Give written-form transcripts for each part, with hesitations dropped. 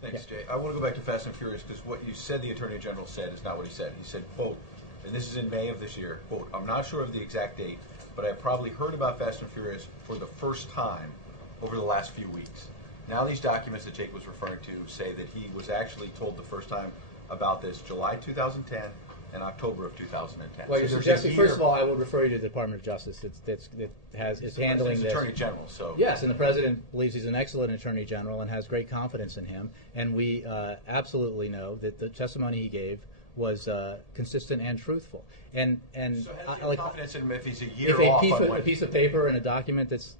Thanks, Jay. I want to go back to Fast and Furious because what you said the Attorney General said is not what he said. He said, quote, and this is in May of this year, quote, I'm not sure of the exact date, but I probably heard about Fast and Furious for the first time over the last few weeks. Now these documents that Jake was referring to say that he was actually told the first time about this July 2010 and October of 2010. Well, you're suggesting, first of all, I will refer you to the Department of Justice. It's handling this. Attorney General, so. Yes, and the President believes he's an excellent Attorney General and has great confidence in him. And we absolutely know that the testimony he gave was consistent and truthful. And so has confidence in him if he's a year if off a piece of paper and a document that's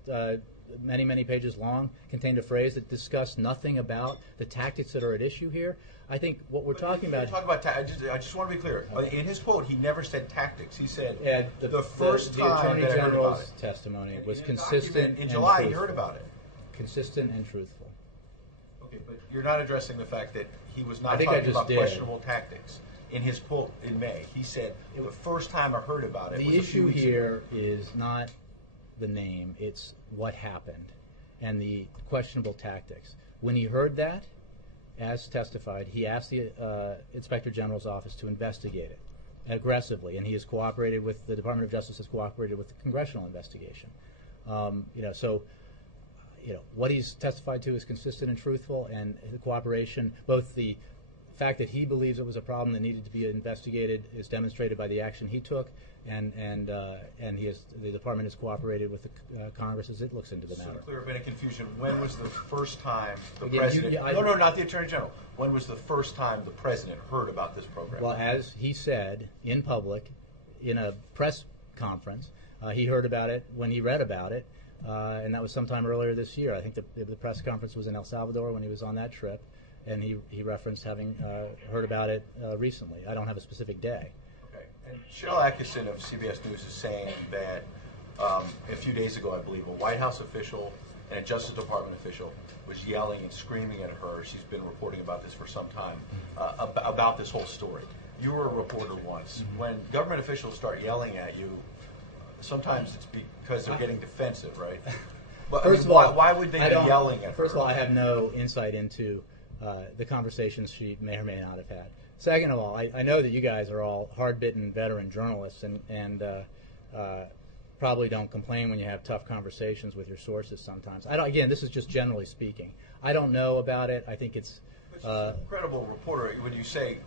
many, many pages long contained a phrase that discussed nothing about the tactics that are at issue here, I think what we're talking about. I just want to be clear. In his quote, he never said tactics. He said the Attorney General's testimony was consistent. In July, he heard about it. Consistent and truthful. Okay, but you're not addressing the fact that he was not talking about questionable tactics. In his quote in May, he said the first time I heard about it. The issue here is not the name; it's what happened and the questionable tactics. When he heard that, as testified, he asked the Inspector General's office to investigate it aggressively, and he has cooperated with the Department of Justice, has cooperated with the congressional investigation. What he's testified to is consistent and truthful, and the cooperation, both the fact that he believes it was a problem that needed to be investigated, is demonstrated by the action he took, and the department has cooperated with the Congress as it looks into the matter. So clear of any confusion, when was the first time the President... No, not the Attorney General. When was the first time the President heard about this program? Well, as he said in public, in a press conference, he heard about it when he read about it, and that was sometime earlier this year. I think the press conference was in El Salvador when he was on that trip, and he referenced having heard about it recently. I don't have a specific day. Okay. And Cheryl Atkinson of CBS News is saying that a few days ago, I believe, a White House official and a Justice Department official was yelling and screaming at her. She's been reporting about this for some time, about this whole story. You were a reporter once. Mm-hmm. When government officials start yelling at you, sometimes it's because they're getting defensive, right? But first of all, why would they be yelling at her? First of all, I have no insight into the conversations she may or may not have had. Second of all, I know that you guys are all hard-bitten veteran journalists and probably don't complain when you have tough conversations with your sources sometimes. Again, this is just generally speaking. I don't know about it. I think it's... She's an incredible reporter. When you say,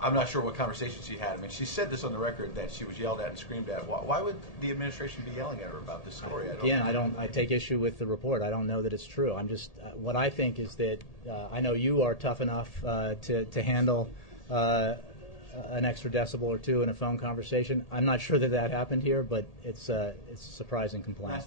I'm not sure what conversations she had. I mean, she said this on the record that she was yelled at and screamed at. Why would the administration be yelling at her about this story? I take issue with the report. I don't know that it's true. I'm just what I think is that I know you are tough enough to handle an extra decibel or two in a phone conversation. I'm not sure that happened here, but it's a surprising complaint.